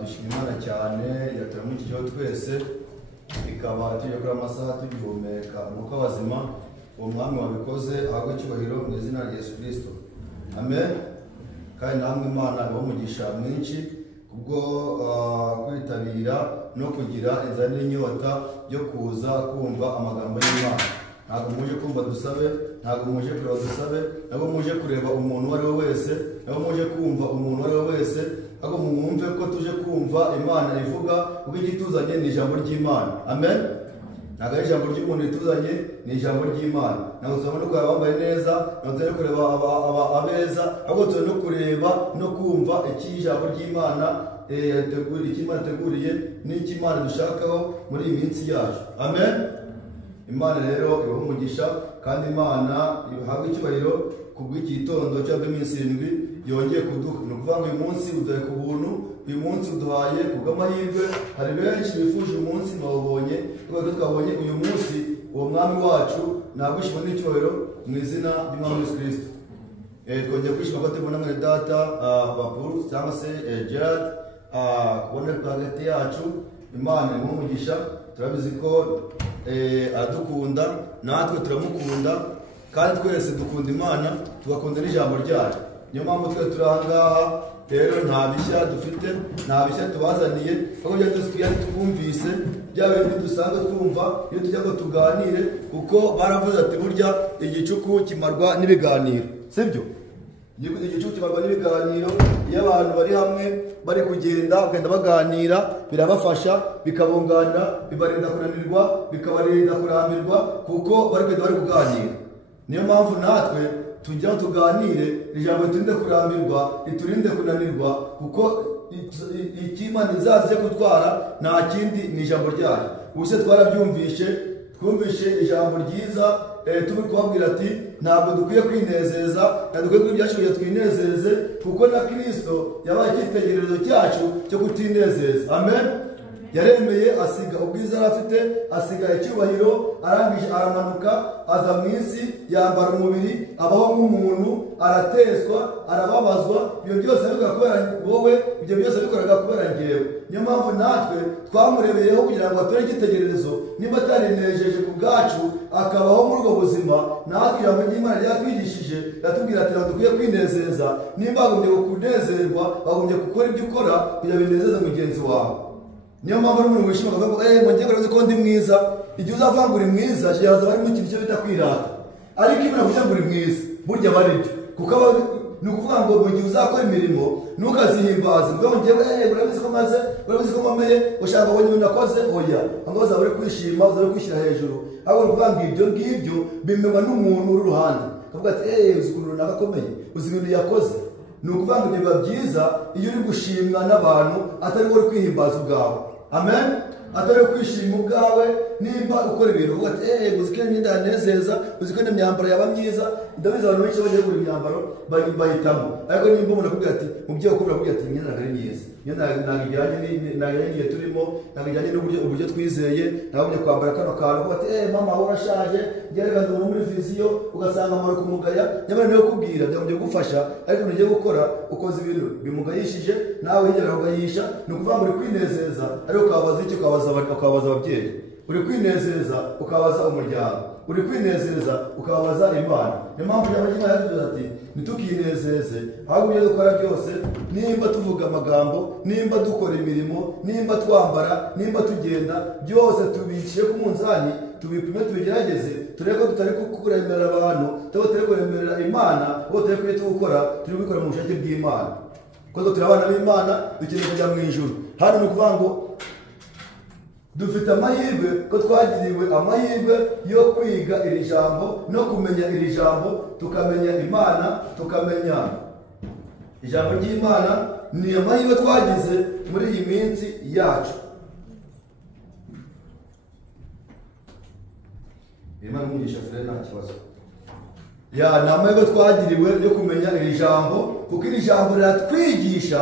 dushimira cyane yaturamukije twese ikaba tuje kuri amasaha tugihumeka nuko abazima uwo mwami wabikoze ahubwo cyubahiro mu izina rya Yesu Kristo amen kandi namwe Imana bamugisha mwinshi kubwo kwitabira no kugira inzara n'inyota yo kuza kumva amagambo y'Imana ntabwo muje kumva dusabe ntabwo muje kureba dusabe ntabwo muje kureba umuntu wari we wese ntabwo muje kumva umuntu wari we wese ahubwo mwumve ko tuje kumva Imana ivuga ubwo igituzanye ni ijambo ry'Imana amen ntabwo ari ijambo ry'umuntu rituzanye ni ijambo ry'Imana ntabwo tuzabona no kureba abambaye neza ntabwo tuzabona no kureba abeza ahubwo tuzabona no kureba no kumva ijambo ry'Imana Imana yateguriye n'icyo Imana dushakaho muri iyi minsi yacu amen Imana rero ibaha umugisha kandi Imana ihabwa icyubahiro kubw'igitondo cya 2007 yongeye kuduha no kuvuga ngo uyu munsi uduhaye ku buntu uyu munsi uduhaye kubw'amahirwe hari benshi bifuje umunsi bawubonye kubera ko twabonye uyu munsi uwo mwami wacu nagwishima n'icyubahiro mu izina ry'Umwami Yesu Kristo twongeye kwishima ko tubona mwene data Baburu cyangwa se Gerard kubona hagati yacu Imana imuha umugisha turabizi ko aradukunda natwe turamukunda kandi twese dukunda Imana tugakunda n'ijambo ryayo niyo mpamvu twe turi aha ngaha rero nta bishya dufite nta bishya tubazaniye ahubwo byose twiyari twumvise bya bintu dusanzwe twumva iyo tujya ngo tuganire kuko baravuze ati burya igicuku kimarwa n'ibiganiro sibyo igicuku kimarwa n'ibiganiro iyo abantu bari hamwe bari kugenda bagenda baganira birabafasha bikabunganira bibarinda kunanirwa bikabarinda kurambirwa kuko bari kugenda bari kuganira niyo mpamvu natwe tujya tuganire ijambo turinde kurambirwa riturinde kunanirwa kuko ikimana izaze gutwara nta kindi ni ijambo ryayo ubuse twarabyumvishe twumvishe ijambo ryiza turi kubabwira ati ntabwo dukwiye kwinezeza ntabwo dukwiye kuri ibyacu kugira twinezeze kuko na Kristo yabaye icyitegererezo cyacu cyo kutinezeza amen yaremeye asiga ubwiza afite asiga icyubahiro arangije aramanuka aza mu isi yambara umubiri abaho nk'umuntu arateswa arababazwa ibyo byose bikora kubera wowe ibyo byose bikoraga kubera ngewe niyo mpamvu natwe twamurebeyeho kugira ngo ature igitegererezo niba atarinejeje ku bwacu akabaho muri ubwo buzima natwe ijambo ry'Imana ryatwigishije ratubwira ati ntabwo dukwiye kwinezeza nimba bagombye kunezerwa bagombye gukora ibyo ukora kugira ngo binezeze mugenzi wawe niyo mpamvu ari umuntu wishima akavuga ngo ngiye kureba ko ndi mwiza igihe uzavanga uri mwiza kizaza barimo ikintu cyo bita kwirata ariko ibintu kugira ngo uri mwiza burya baribyo kuko ni ukuvuga ngo mu gihe uzakora imirimo ntukazihimbaze ngo ngiye urabizi ko maze urabizi ko nkomeye ushaka abonye ibintu nakoze oya ngo uzaba uri kwishima uzaba uri kwishyira hejuru ahubwo kuvuga ngo ibyo ngibyo bimenywa n'umuntu uri ruhande akavuga ati uzi ukuntu runaka akomeye uzi ibintu yakoze ni ukuvuga ngo biba byiza iyo uri gushimwa n'abantu atari uri kwihimbaza ubwawe amen atari kwishima ubwawe nimba ukora ibintu uvuga ati uzi ko imyenda yanezeza uzi ko n'imyambaro yaba myiza ndabizi abantu benshi bagiye kugura imyambaro bahitamo ariko nimba umuntu akubwira ati mu byo ukora akubwira ati imyenda ntabwo ari myiza iyo ntabwo ijyanye n'igihe turimo ntabwo ijyanye n'uburyo twizeye ntabwo kwambara kano kantu uvuga ati mama wowe urashaje gerageza umuntu muri viziyo ugasanga amara kumugaya nyamara niwe kubwira byagomba gufasha ariko ugiye gukora ukoze ibintu bimugayishije nawe higera ugayisha ni ukuvuga ngo uri kwinezeza ariko ukabaza icyo ukabaza ababyeyi uri kwinezeza ukabaza umuryango uri kwinezeza ukabaza Imana niyo mpamvu ijambo ry'Imana yavuze ati ntitukinezeze ahubwo ibyo dukora byose nimba tuvuga amagambo nimba dukora imirimo nimba twambara nimba tugenda byose tubiciye ku munzani tubipime tubigerageze turebe ko tutari kuremerera abantu cyangwa tutari kuremerera Imana ahubwo turi kuri gukora turi gukora mu bushake bw'Imana kuko turi abana b'Imana dukeneye kujya mu ijuru hano ni ukuvuga ngo dufite amahirwe ko twagiriwe amahirwe yo kwiga iri jambo no kumenya iri jambo tukamenya Imana tukamenya ijambo ry'Imana ni amahirwe twagize muri iyi minsi yacu Imana umugisha fere nta kibazo ni amahirwe twagiriwe yo kumenya iri jambo kuko iri jambo riratwigisha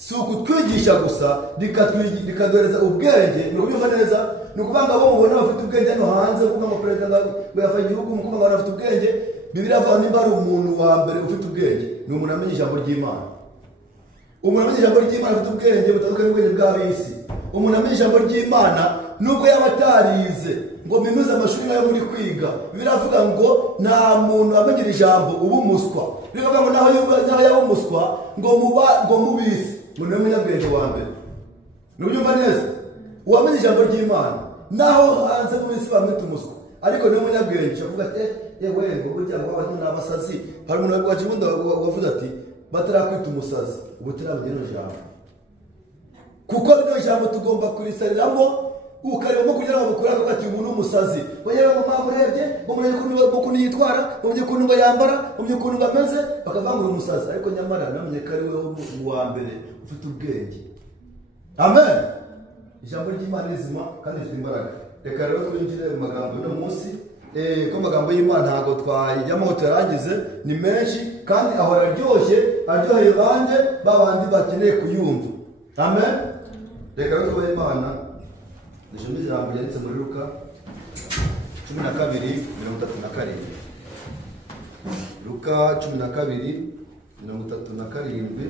si ukutwigisha gusa rikaduhereza ubwenge. Ni ukubyumva neza, ni ukuvuga ngo abo mubona bafite ubwenge hano hanze, kuvuga ngo perezida ngo yafashe igihugu, mu kuvuga ngo bafite ubwenge, Bibiliya avuga nimba ari umuntu wa mbere ufite ubwenge ni umuntu amenya ijambo ry'Imana. Umuntu amenya ijambo ry'Imana afite ubwenge butandukanye n'ubwenge bw'ab'isi. Umuntu amenya ijambo ry'Imana nubwo yaba atarize ngo minuze amashuri nayo muri kwiga, Bibiliya avuga ngo nta muntu amenyera ijambo uba umuswa. Bivuga ngo naho yaba umuswa ngo mubisi umuntu w'umunyabwenge wa mbere. Nubyumva neza, uwamenye ijambo ry'Imana naho hanze mu bisi bamwita umuswa, ariko niwe munyabwenge avuga ati yewe ngo burya ngo abantu n'abasazi. Hari umuntu wakibundi wavuze ati batarakwita umusazi ubu turabagena ijambo, kuko rino jambo tugomba kurisariramo ukareba kugira ngo bukura ko ati umuntu umusazi. Wewe mu mamurebye umureye kuntu yitwara, umureye kuntu ngo yambara, umureye kuntu ngo ameze, bakavanga umusazi, ariko nyamara namenye ko ari wewe wa mbere ufite ubwenge. Amen. Ijambo ry'Imana rizima kandi rifite imbaraga. Reka rero twinjire mu magambo y'uno munsi. Ko amagambo y'Imana ntago twayijyamo tuyarangize, ni menshi kandi ahora aryoshye, aryoheye bande babandi bakeneye kuyumva. Amen. Reka rero tubahe Imana dusome ijambo ryanditse muri Luka 12:37. Luka 12:37.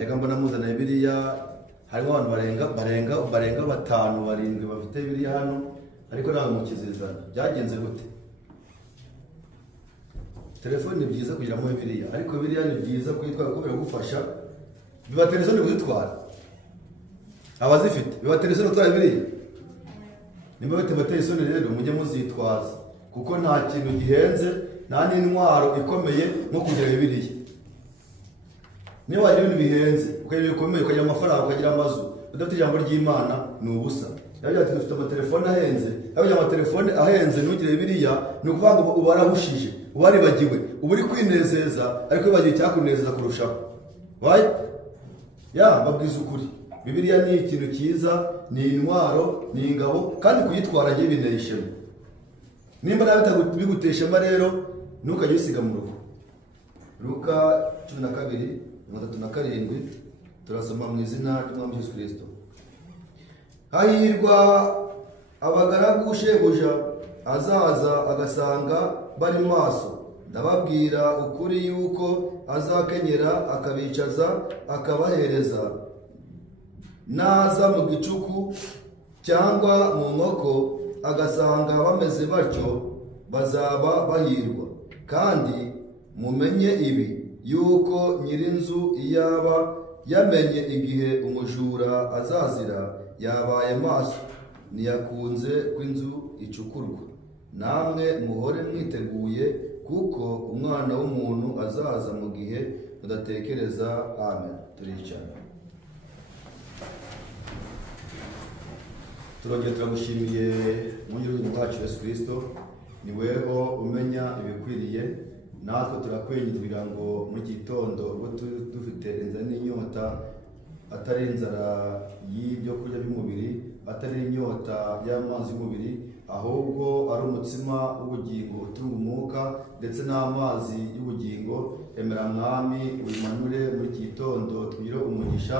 Ega mbona muzana Bibiliya, harimo abantu barenga 5-7 bafite Bibiliya hano, ariko ntabwo mukizizana. Byagenze gute? Telefone ni byiza kugira mu Bibiliya, ariko Bibiliya ni byiza kuyitwara kuko biragufasha. Biba telefone kuzitwara abazifite, biba telefone utwara Bibiliya. Nimba bateye isoni rero mujye muzitwaza, kuko nta kintu gihenze, nta n'intwaro ikomeye nko kugira Bibiliya. Niba wagira ibintu bihenze, ukagira bikomeye, ukagira amafaranga, ukagira amazu, udafite ijambo ry'Imana ni ubusa. Yabyo ati dufite amatelefone ahenze, yabyo amatelefone ahenze ntugire Bibiliya, ni ukuvuga ngo uba warahushije, uba waribagiwe, uba uri kwinezeza, ariko wibagiwe icyakunezeza kurushaho. Right? Mbabwiza ukuri, Bibiliya ni ikintu cyiza, ni intwaro, ni ingabo, kandi kuyitwara ngiye binteye ishema. Nimba nawe biguteshema rero ntukajye usiga mu rugo. Luka 12:37 turasoma mu izina ry'Umwami Yesu Kristo. Hahirwa abagaragu shebuja azaza agasanga bari maso, ndababwira ukuri yuko azakenyera akabicaza akabahereza. Naza mu gicuku cyangwa mu nkoko agasanga bameze batyo, bazaba bahirwa. Kandi mumenye ibi yuko nyirinzu iyaba yamenye igihe umujura azazira, yabaye maso ntiyakunze ko inzu icukurwa. Namwe muhore mwiteguye, kuko umwana w'umuntu azaza mu gihe mudatekereza. Amen. Turicara. Turongera turagushimiye mwungeri wacu Yesu Kristo, ni weho umenya ibikwiriye. Natwe turakwinginze kugira ngo mu gitondo ubwo dufite inzara n'inyota, atari inzara y'ibyo kurya by'umubiri, atari inyota y'amazi y'umubiri, ahubwo ari umutsima w'ubugingo utunga umwuka ndetse n'amazi y'ubugingo. Emera Mwami uyimanure muri iki gitondo, tugire umugisha.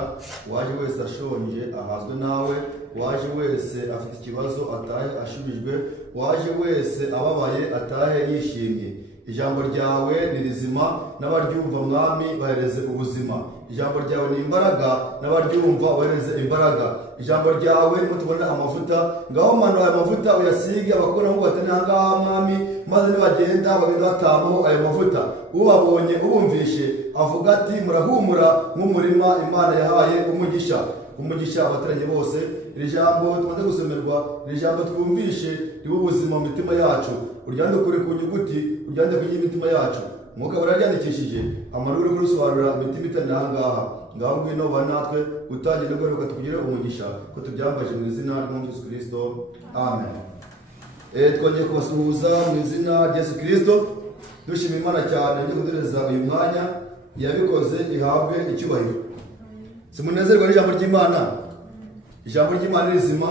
Waje wese ashonje ahazwe nawe, waje wese afite ikibazo atahe ashubijwe, waje wese ababaye atahe yishimye. Ijambo ryawe ni rizima, n'abaryumva Mwami bahereze ubuzima. Ijambo ryawe ni imbaraga, n'abaryumva bahereze imbaraga. Ijambo ryawe ni tubona amavuta, ngaho manura aya mavuta uyasige abakora ngo batane ahangaha Mwami, maze nibagenda bagenda batabaho ayo mavuta. Ubabonye ubumvishe avuga ati murahumura nk'umurima Imana yahaye umugisha. Umugisha abateranye bose. Iri jambo tumaze gusomerwa, iri jambo twumvishe ribe ubuzima mu mitima yacu. Uryande kure ku nyuguti, uryande ku y'imitima yacu. Mwuka bararyandikishije amaruru yo gusobanura imitima itari ahangaha. Ngaho ngwino banatwe utangiye no guheruka tukugire umugisha, ko tubyambaje mu izina ry'Umwami Yesu Kristo. Amen. Twongeye kubasuhuza mu izina rya Yesu Kristo. Dushima Imana cyane yo kudureza uyu mwanya, yabikoze ihabwe icyubahiro. Simunezerwa n'ijambo ry'Imana. Ijambo ry'Imana rizima,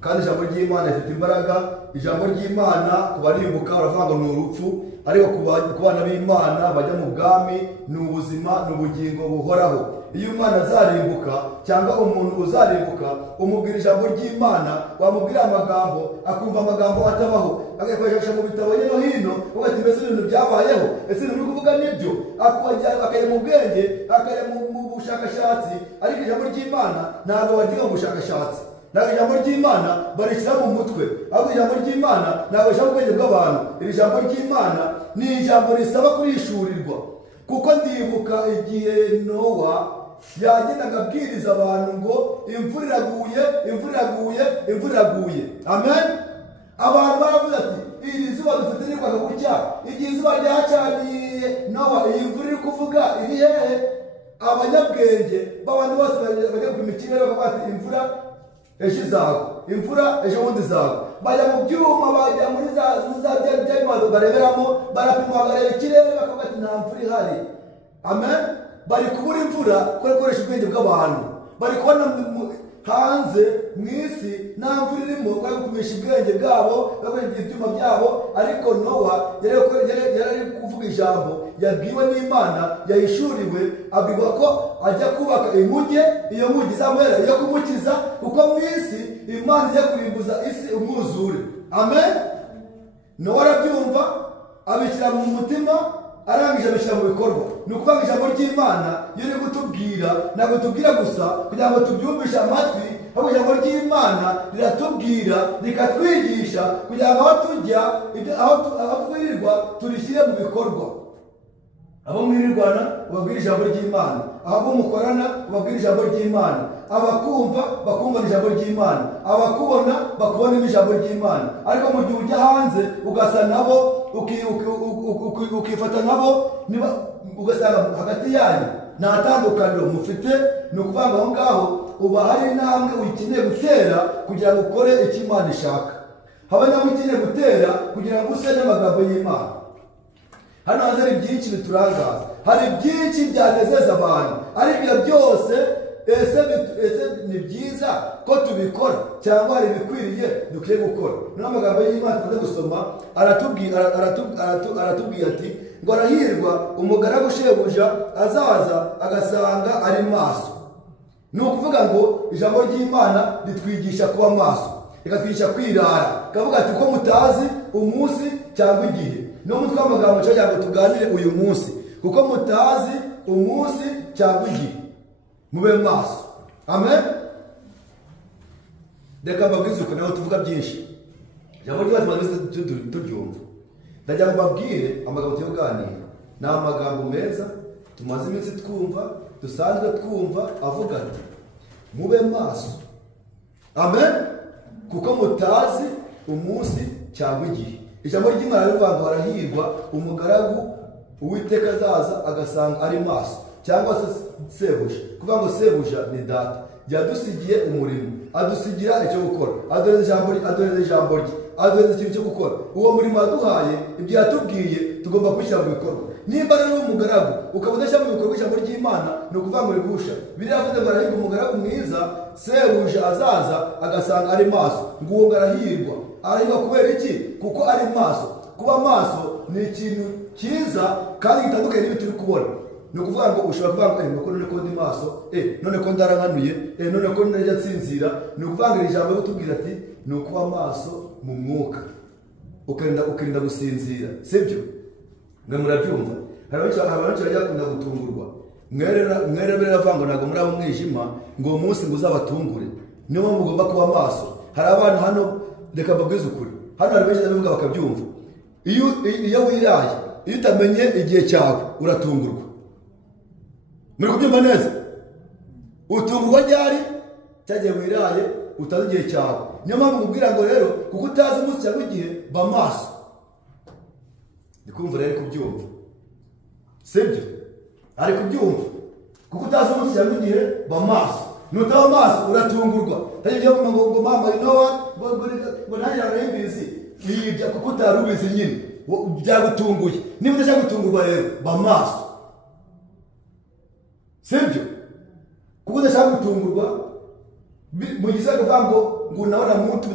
kandi ijambo ry'Imana rifite imbaraga, ijambo ry'Imana kubarimbuka uravuga ngo ni urupfu, ariko ku bana b'Imana bajya mu bwami ni ubuzima, ni ubugingo buhoraho. Iyo umwana azarimbuka cyangwa umuntu uzarimbuka, umubwira ijambo ry'Imana, wamubwira amagambo akumva amagambo atabaho, agakoresha mu bitabo hino hino, ugati mbese ibintu byabayeho, ese ni kuvuga nibyo, akajya mu bwenge, akajya mu bushakashatsi, ariko ijambo ry'Imana ntabwo bagiye mu bushakashatsi. Ntabwo ijambo ry'Imana barishyira mu mutwe, ahubwo ijambo ry'Imana ntabwo rishyira mu bwenge bw'abantu. Iri jambo ry'Imana ni ijambo risaba kurishurirwa, kuko ndibuka igihe Nowa yagendaga abwiriza abantu ngo imvura iraguye, imvura iraguye, imvura iraguye. Amen. Abantu baravuze ati iri zuba dufite nirwaga gutya, igihe izuba ryacaniye Nowa, iyi mvura iri kuvuga iri hehe? Abanyabwenge b'abantu bose bajya gupima ikirere bakavuga ati imvura ejo izagwa, imvura ejo bundi izagwa. Bajya mu byuma, bajya muri za byuma bareberamo, barapima bakareba ikirere bakavuga ati nta mvura ihari. Amen. Bari kubura imvura koresha ubwenge bw'abantu, bari kubona hanze mu isi nta mvura irimo, bari gupimisha ubwenge bwabo, bakoresha ibyuma byabo. Ariko Nowa yari kuvuga ijambo yabwiwe n'Imana, yahishuriwe, abwirwa ko ajya kubaka inkuge, iyo nkuge izamubera iyo kumukiza, kuko mu isi Imana ijya kurimbuza isi umwuzure. Amen. Nowa arabyumva, abishyira mu mutima, arangije abishyira mu bikorwa. Ni ukuvuga ijambo ry'Imana iyo riri kutubwira, ntabwo tubwira gusa kugira ngo tubyumvishe amatwi, ahubwo ijambo ry'Imana riratubwira, rikatwigisha kugira ngo aho tujya, aho twirirwa turishyire mu bikorwa. Abo mwirirwana ubabwira ijambo ry'Imana, abo mukorana ubabwira ijambo ry'Imana, abakumva bakumva ijambo ry'Imana, abakubona bakubona ijambo ry'Imana. Ariko mu gihe ujya hanze ugasa nabo, ukifata nabo, ugasanga hagati yanyu nta tandukaniro mufite, ni ukuvuga ngo aho ngaho uba hari intambwe ukeneye gutera kugira ngo ukore icyo Imana ishaka. Haba nawe ukeneye gutera kugira ngo use n'amagambo y'Imana. Hano hanze hari byinshi biturangaza, hari byinshi byanezeza abantu, ariko ibyo byose ese ni byiza ko tubikora cyangwa hari ibikwiriye dukwiye gukora? N'amagambo y'Imana tumaze gusoma aratubwira ati ngo arahirwa umugaragu shebuja azaza agasanga ari maso. Ni ukuvuga ngo ijambo ry'Imana ritwigisha kuba maso, rikatwigisha kwirara, kavuga ati ko mutazi umunsi cyangwa igihe. No mutwe w'amagambo cyangwa ngo tuganire uyu munsi, kuko mutazi umunsi cyangwa igihe, mube maso. Amen. Reka mbabwize uko naho tuvuga byinshi, ijambo ry'Imana turyumva. Ndagira ngo mbabwire amagambo tuyoganira ni amagambo meza tumaze iminsi twumva, dusanzwe twumva, avuga ati mube maso. Amen. Kuko mutazi umunsi cyangwa igihe. Ijambo ry'Imana rivuga ngo harahirwa umugaragu Uwiteka azaza agasanga ari maso, cyangwa se sebuja. Kuvuga ngo sebuja ni data, yadusigiye umurimo, adusigira icyo gukora, aduhereza ijambo rye, aduhereza ikintu cyo gukora. Uwo murimo yaduhaye, ibyo yatubwiye tugomba kubishyira mu bikorwa. Nimba rero umugaragu ukaba udashyira mu bikorwa ijambo ry'Imana, ni ukuvuga ngo rigusha. Bibiliya yavuze ngo arahirwa umugaragu mwiza, sebuja azaza agasanga ari maso. Ngo uwo arahirwa. Arahirwa kubera iki? Kuko ari maso. Kuba maso ni ikintu cyiza kandi gitandukanye n'ibyo turi kubona. Ni ukuvuga ngo ushobora kuvuga ngo none ko ndi maso, none ko ndarankanuye, none ko najya nsinzira. Ni ukuvuga ngo iri jambo ritubwira ati ni ukuba maso mu mwuka, ukirinda gusinzira, sibyo? Mwe murabyumva. Hari abantu bajya bakunda gutungurwa, mwere biravuga ngo ntabwo muri abo mwijima ngo uwo munsi ngo uzabatungure, niyo mpamvu mugomba kuba maso. Hari abantu hano, reka mbabwize ukuri, hano hari benshi babivuga bakabyumva. Iyo wiraye, iyo utamenye igihe cyawe uratungurwa. Muri kubyumva neza? Utungurwa ryari? Cyagiye wiraye utazi igihe cyawe. Niyo mpamvu nkubwira ngo rero, kuko utazi umunsi cyangwa igihe, ba maso. Ndikumva rero kubyumva, sibyo? Ari kubyumva, kuko utazi umunsi cyangwa igihe, ba maso. Nutaba maso uratungurwa. Tagiye ngo mama Nowa ngo nanjye narimbizi, yibya kuko utarubizi nyine, byagutunguye. Niba udashaka gutungurwa rero, ba maso. Sibyo? Kuko udashaka gutungurwa, mugize kuvuga ngo unaona mtu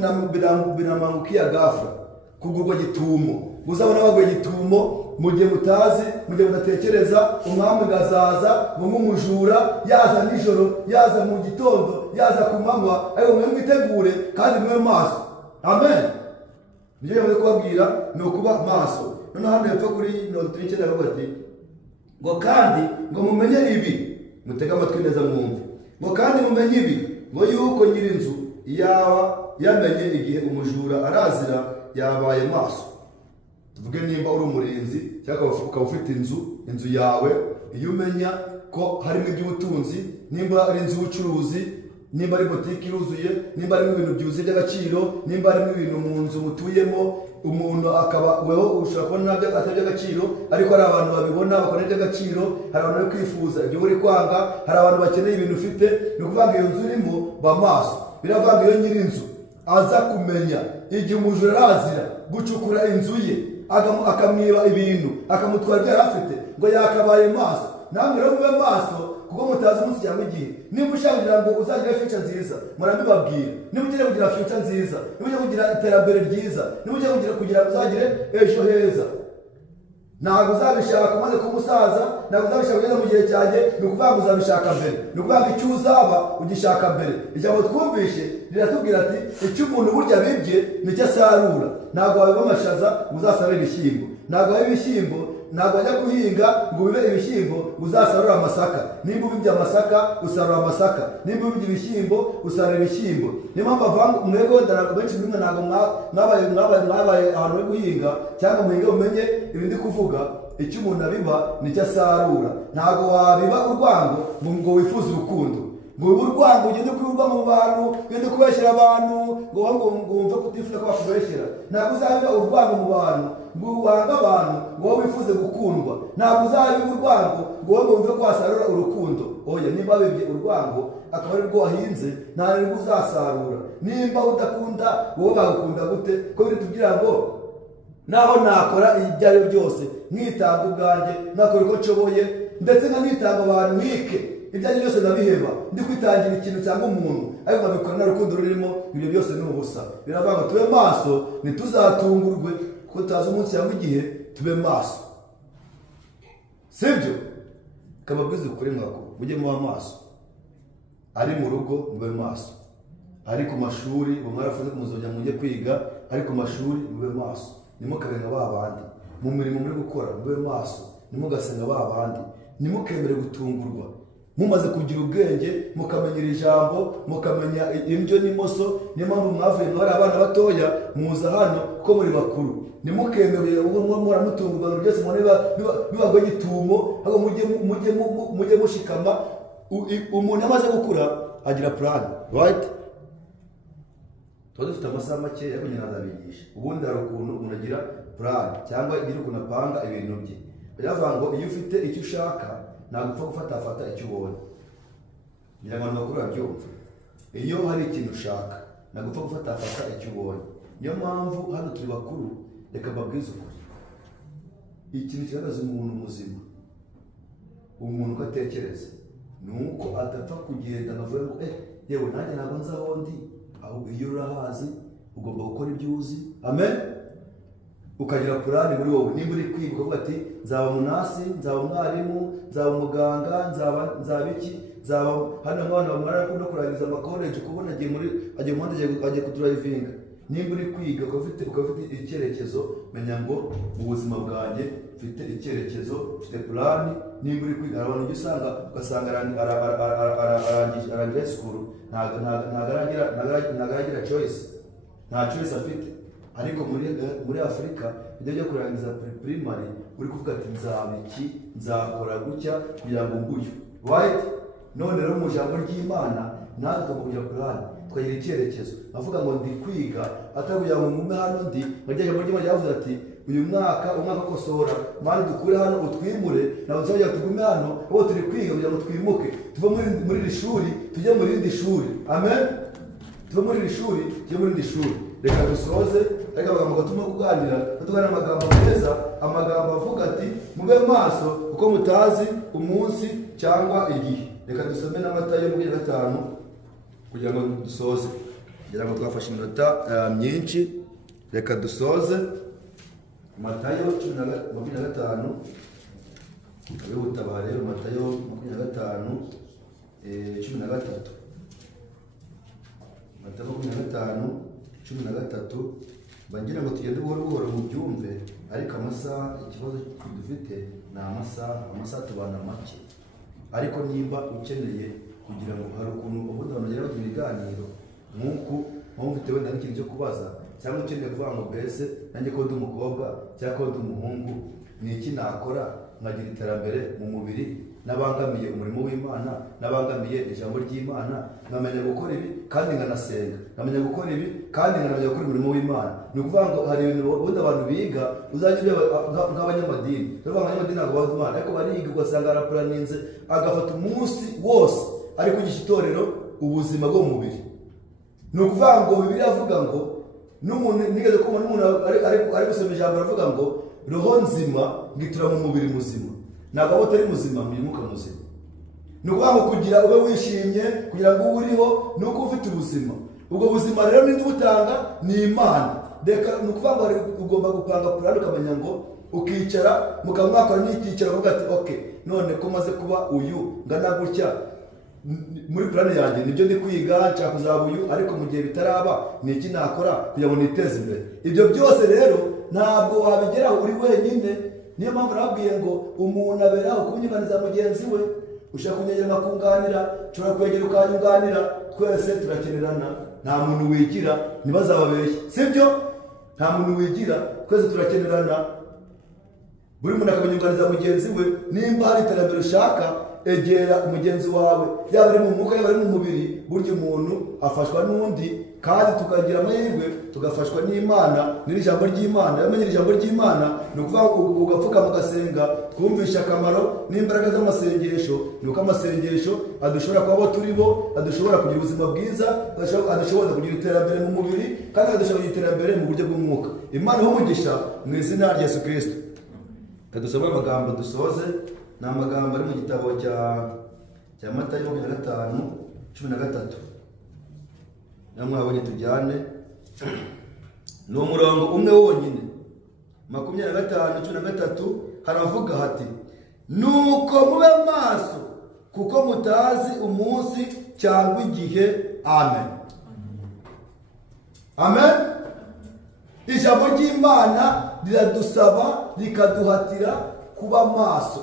binamangukia ghafla kugurwa gitumo, uzabona bagwe gitumo mugihe mutazi, mugihe mudatekereza umwami gazaza mumujura yaza nijoro, yaza mu gitondo, yaza ku manywa, ayo mwe mwitegure kandi mwe maso. Amen. Ngiye kubabwira no kuba maso. None hano yapfa kuri 39 avuga ati ngo kandi ngo mumenye ibi, mutega amatwi neza mwumve, ngo kandi mumenye ibi, ngo yuko nyirinzu yaba yamenye igihe umujura arazira yabaye maso. Tuvuge nimba uri umurinzi cyangwa ukaba ufite inzu yawe, iyo umenya ko harimo iby'ubutunzi, nimba ari inzu y'ubucuruzi, nimba ari botike iruzuye, nimba ari ibintu byuzuye by'agaciro, nimba ari ibintu mu nzu mutuyemo, umuntu akaba weho ushobora kubona nabyo atari by'agaciro, ariko hari abantu babibona bakora iby'agaciro, hari abantu bari kwifuza ibyo uri kwanga, hari abantu bakeneye ibintu ufite. Ni ukuvuga ngo iyo nzu irimo ba maso. Biravuga ngo iyo nyiri inzu aza kumenya igihe umujura arazira gucukura inzu ye, akamwiba ibintu, akamutwara ibyo yari afite, ngo yakabaye maso. Namwe rero mube maso, kuko mutazi umunsi cyangwa igihe. Niba ushaka kugira ngo uzagire future nziza, murabibabwira. Niba ugiye kugira future nziza, niba ugiye kugira iterambere ryiza, niba ugiye kugira ngo uzagire ejo heza, ntabwo uzabishaka umaze kuba umusaza, ntabwo uzabishaka kugeza mu gihe cyanjye, ni ukuvuga ngo uzabishaka mbere. Ni ukuvuga ngo icyo uzaba ugishaka mbere. Ijambo twumvishe riratubwira ati icyo umuntu burya bibye nicyo asarura. Ntabwo wabiba amashaza ngo uzasarure ibishyimbo, ntabwo wabiba ibishyimbo, ntabwo wajya guhinga ngo ubibe ibishyimbo uzasarura amasaka. Nimba ubibye amasaka usarura amasaka, nimba ubibye ibishyimbo usarura ibishyimbo. Niyo mpamvu avanga umwego ndarago benshi bimwe ntabwo mwabaye ahantu ho guhinga cyangwa muhinga umenye ibindi kuvuga. Icyo umuntu abiba nicyo asarura. Ntabwo wabiba urwango ngo wifuze urukundo, ngo wiba urwango ugende kwirwa mu bantu, ugende kubeshyira abantu, ngo wumve kutifuza ko bakubeshyira. Ntabwo uzabiba urwango mu bantu ngo wanga abantu ngo wowe wifuze gukundwa. Ntabwo uzabiba urwango ngo wowe wumve ko wasarura urukundo. Oya, nimba wabibye urwango akaba ari rwo wahinze, nta nibwo uzasarura. Nimba udakunda wowe bagukunda gute? Ko biri tugira ngo naho nakora ibyo ari byose, nkitanga ubwanjye, nakora uko nshoboye, ndetse nkitanga abantu mwike ibyo ari byose ndabiheba, ndi kwitangira ikintu cyangwa umuntu, ariko nkabikora nta rukundo rurimo, ibyo byose ni ubusa. Biravuga ngo tube maso ntituzatungurwe, ko tutazi umunsi cyangwa igihe. Tube maso, sibyo? Kababwiza ukuri mwako mujye muba maso. Ari mu rugo mube maso, ari ku mashuri mwarafuze kumuzojya mujye kwiga, ari ku mashuri mube maso. Nimukabenga babandi mu mirimo muri gukora mube maso, nimugasenga babandi, nimukemere gutungurwa. Mumaze kugira ubwenge, mukamenyera ijambo, mukamenya indyo n'imoso. Niyo mpamvu mwavuye mwari abana batoya muza hano ko muri bakuru. Nimukemere muramutungurwa byose mubone bibagwa gitumo, ahubwo mujye mushikama. Umuntu amaze gukura agira plan, right? Tuba dufite amasaha make yo kugenda ndabigisha. Ubundi hari ukuntu umuntu agira plan cyangwa igira ukuntu apanga ibintu bye. Biravuga ngo iyo ufite icyo ushaka ntabwo upfa gufata icyo ubonye. Ngira ngo abantu bakuru babyumva. Iyo hari ikintu ushaka ntabwo upfa gufata icyo ubonye. Niyo mpamvu hano turi bakuru, reka mbabwize ukuri. Ikintu kigaragaza umuntu muzima, umuntu uko atekereza, ni uko adapfa kugenda akavuga ngo yewe nanjye ntabwo nzi aho ndi. Ahubwo iyo urahazi ugomba gukora ibyo uzi. Amen. Ukagira purani muri wowe. Nimba uri kwiga ukavuga ati nzaba munasi, nzaba umwarimu, nzaba umuganga, nzaba iki, nzaba hano nk'abantu bamara no kurangiza amakoleje, kubona agiye mu muhanda agiye kudrivinga. Nimba uri kwiga ukafite icyerekezo, menya ngo mu buzima bwanjye mfite icyerekezo, mfite purani. Nimba uri kwiga abantu ugasanga arangira school, ntago aragira choice, nta choice afite. Ariko muri Afurika ibyo byo kurangiza primary uri kuvuga ati nzaba iki, nzakora gutya kugira ngo nguyu, right? None rero mu jambo ry'Imana natwe kugira plan, twagira icyerekezo. Avuga ngo ndi kwiga atabuya mu mume hano ndi, bagiye muri Imana yavuze ati uyu mwaka kosora mali dukure hano utwimure, na uzajya tugume hano aho turi kwiga kugira ngo twimuke tuve muri iri shuri tujye muri indi shuri. Amen. Tuve muri iri shuri tujye muri indi shuri. Reka dusoze, reka amagambo gatuma kuganira, tutugana amagambo meza, amagambo avuga ati mube maso kuko mutazi umunsi cyangwa igihe. Reka dusome n'amata yo muri 5 kugira ngo dusoze, kugira ngo twafashe iminota myinshi, reka dusoze. Matayo 25, abihuta barebe Matayo 25:13. Matayo 25:13. Bangira ngo tugende buhoro buhoro mu byumve, ariko amasaha, ikibazo dufite ni amasaha tubana make. Ariko nimba ukeneye kugira ngo hari ukuntu ubundi banagera mu biganiro nk'uko mufite wenda n'ikintu cyo kubaza, cyangwa ukeneye kuvuga ngo mbese nanjye ko ndi umukobwa cyangwa ko ndi umuhungu, ni iki nakora nkagira iterambere mu mubiri, n'abangamiye umurimo w'Imana, n'abangamiye ijambo ry'Imana, nkamenya gukora ibi kandi nkanasenga, nkamenya gukora ibi kandi nkamenya gukora umurimo w'Imana. Ni ukuvuga ngo hari ibintu ubundi abantu biga, uzajya ureba nk'abanyamadini, abanyamadini ntabwo bazi Imana, ariko bariga ugasanga arapuraninze, agafata umunsi wose ari kugisha itorero ubuzima bwo mu mubiri. Ni ukuvuga ngo Bibiliya avuga ngo n'umuntu, nigeze kubona n'umuntu ari gusoma ijambo aravuga ngo roho nzima ngitura mu mubiri muzima, ntabwo abo utari muzima mu mwuka muzima. Ni ukuvuga ngo kugira ube wishimye, kugira ngo ube uriho, ni uko ufite ubuzima. Ubwo buzima rero ninde ubutanga? Ni Imana. Reka ni ukuvuga ngo ugomba gupanga purani, ukamenya ngo ukicara mukaba mwakora n'icyicaro uvuga ati okay, none ko maze kuba uyu ngana gutya, muri purani yanjye nibyo ndi kwiga, nshaka kuzaba uyu, ariko mu gihe bitaraba ni iki nakora kugira ngo niteze imbere. Ibyo byose rero ntabwo wabigeraho uri wenyine. Niyo mpamvu nababwiye ngo umuntu aberaho kunyunganiza mugenzi we. Ushaka kunyegera nkakunganira, ushobora kwegera ukanyunganira, twese turakenerana. Nta muntu wigira, ntibazababeshye, sibyo? Nta muntu wigira, twese turakenerana. Buri muntu akanyunganiza mugenzi we. Nimba hari iterambere ushaka, egera umugenzi wawe, yaba ari mu mwuka yaba ari mu mubiri. Burya umuntu afashwa n'undi, kandi tukagira amahirwe tugafashwa n'Imana n'iri jambo ry'Imana. Yamenye ijambo ry'Imana, ni ukuvuga ugapfuka mugasenga, twumvisha akamaro n'imbaraga z'amasengesho. Ni uko amasengesho adushobora kuba abo turi bo, adushobora kugira ubuzima bwiza, adushobora kugira iterambere mu mubiri, kandi adushobora kugira iterambere mu buryo bw'umwuka. Imana ihumugisha mu izina rya Yesu Kristo. Kadusoma amagambo dusoze. Ni amagambo ari mu gitabo cya Matayo 25:13. Namwabonye tujyane. Ni umurongo umwe wonyine. 25:13 haravuga hati, nuko mube maso kuko mutazi umunsi cyangwa igihe. Amen. Amen. Ijambo ry'Imana riradusaba, rikaduhatira kuba maso.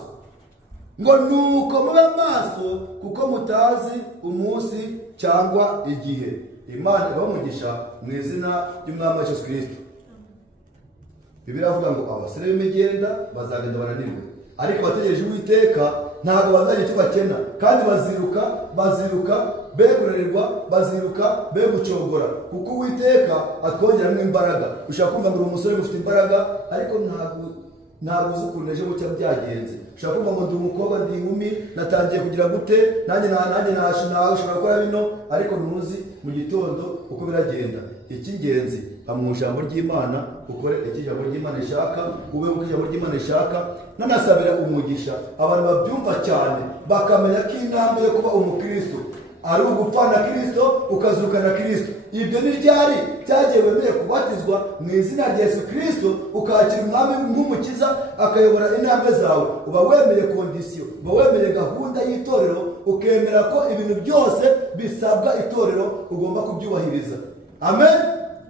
Ngo nuko mube maso kuko mutazi umunsi cyangwa igihe. Imana ibamugisha mu izina ry'Umwami Yesu Kristo. Bibiliya avuga ngo abasore b'imigenda bazagenda bananirwe, ariko bategereje Uwiteka ntabwo bazagira icyo bakena, kandi baziruka be kunanirwa, baziruka be gucogora, kuko Uwiteka atwongeramo imbaraga. Ushaka kumva ngo umusore ufite imbaraga, ariko ntabwo uzi ukuntu ejo bucya byagenze. Ushaka kumva ngo ndi umukobwa, ndi inkumi, natangiye kugira gute, nanjye ushobora gukora bino, ariko ntuzi mu gitondo uko biragenda. Icy'ingenzi mu ijambo ry'Imana, ukore icyo ijambo ry'Imana ishaka, ube uko ijambo ry'Imana ishaka. Nanasabira umugisha abantu babyumva cyane, bakamenya ko intambwe yo kuba umukristo ari ugupfana Kristo ukazuka na Kristo. Ibyo ni ryari byagiye wemeye kubatizwa mu izina rya Yesu Kristo, ukakira Umwami nk'umukiza, akayobora intambwe zawe. Uba wemeye kondisiyo, uba wemeye gahunda y'itorero, ukemera ko ibintu byose bisabwa itorero ugomba kubyubahiriza. Amen.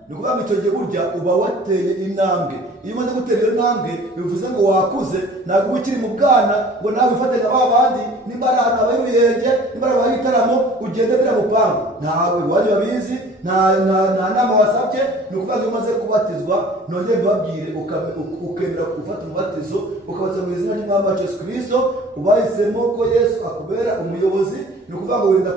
Ni ukuvuga ngo icyo gihe burya uba wateye intambwe. Iyo umaze gutera iyo ntambwe, bivuze ngo wakuze, ntabwo uba ukiri mu bwana ngo nawe wifate nka ba bandi, nimba ari ahantu habaye ibihenge, nimba ari abaye igitaramo, ugende biriya mupangu. Ntabwo iwanyu babizi, nta nama wasabye. Ni ukuvuga ngo iyo umaze kubatizwa, nongere mbabwire, ukemera gufata umubatizo, ukabatizwa mu izina ry'Umwami wacu Yesu Kristo, ubahisemo ko Yesu akubera umuyobozi. Ni ukuvuga ngo wirinda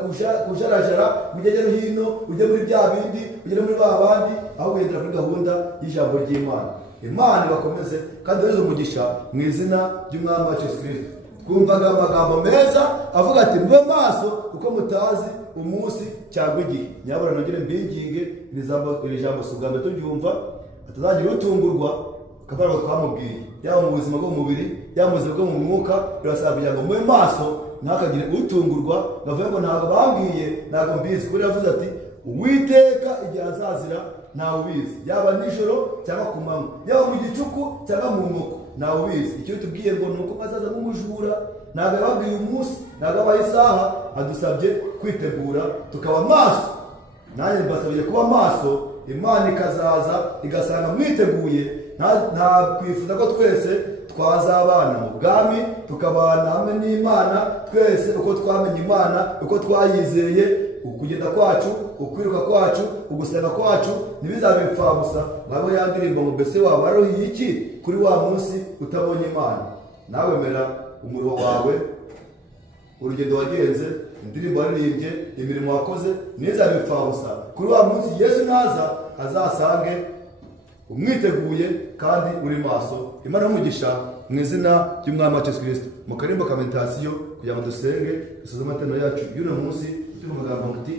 kujarajara, ujye no hino, ujye muri bya bindi, ujye muri ba bandi, aho ugendera kuri gahunda y'ijambo ry'Imana. Imana bakomeze kandi beza umugisha mu izina ry'Umwami wacu Yesu Kristo. Twumvaga amagambo meza avuga ati mube maso kuko mutazi umunsi cyangwa igihe. Nyabura nongere mbinginge iri jambo sugambe tubyumva, atazagira utungurwa kabara twamubwiye, yaba mu buzima bwo mu mubiri, yaba mu buzima bwo mu mwuka. Birasaba kugira ngo mube maso ntakagire utungurwa bavuga ngo ntabwo bambwiye ntabwo mbizi. Kuri yavuze ati Uwiteka igihe azazira ntawe ubizi, yaba nijoro cyangwa ku manywa, yaba mu gicuku cyangwa mu nkoko, ntawe ubizi. Icyo tubwiye ngo ni uko azaza nk'umujura, ntabwo yababwiye umunsi, ntabwo abaha isaha, adusabye kwitegura tukaba maso. Nanjye mbasabye kuba maso, Imana ikazaza igasanga mwiteguye. Nta kwifuza ko twese twazabana mu bwami tukabana hamwe n'Imana twese uko twamenye Imana, uko twayizeye, ukugenda kwacu, ukwiruka kwacu, ugusenga kwacu ntibizabe impfabusa. Nabo ya ndirimbo ngo mbese waba waruhiye iki kuri wa munsi utabonye Imana? Nawe mera umurimo wawe, urugendo wagenze, indirimbo waririmbye, imirimo wakoze ntizabe impfabusa. Kuri wa munsi Yesu naza azasange umwiteguye kandi uri maso. Imana n'umugisha mu izina ry'Umwami wacu Yesu Kristo. Mu karimbo ka meditation kugira ngo dusenge dusoze amateraniro yacu y'uno munsi, turi mu magambo ngo ati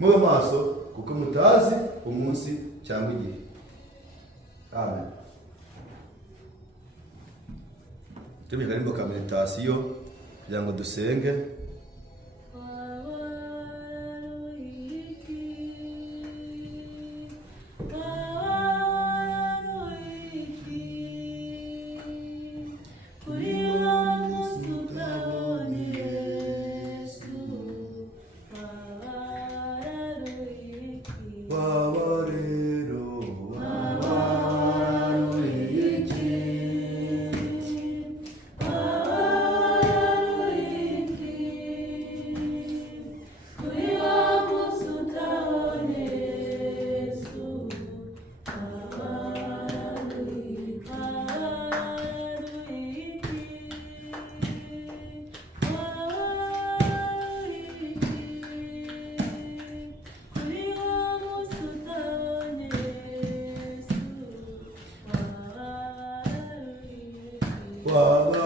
mube maso kuko mutazi umunsi cyangwa igihe. Amen. Turi mu karimbo ka meditation kugira ngo dusenge. Wow.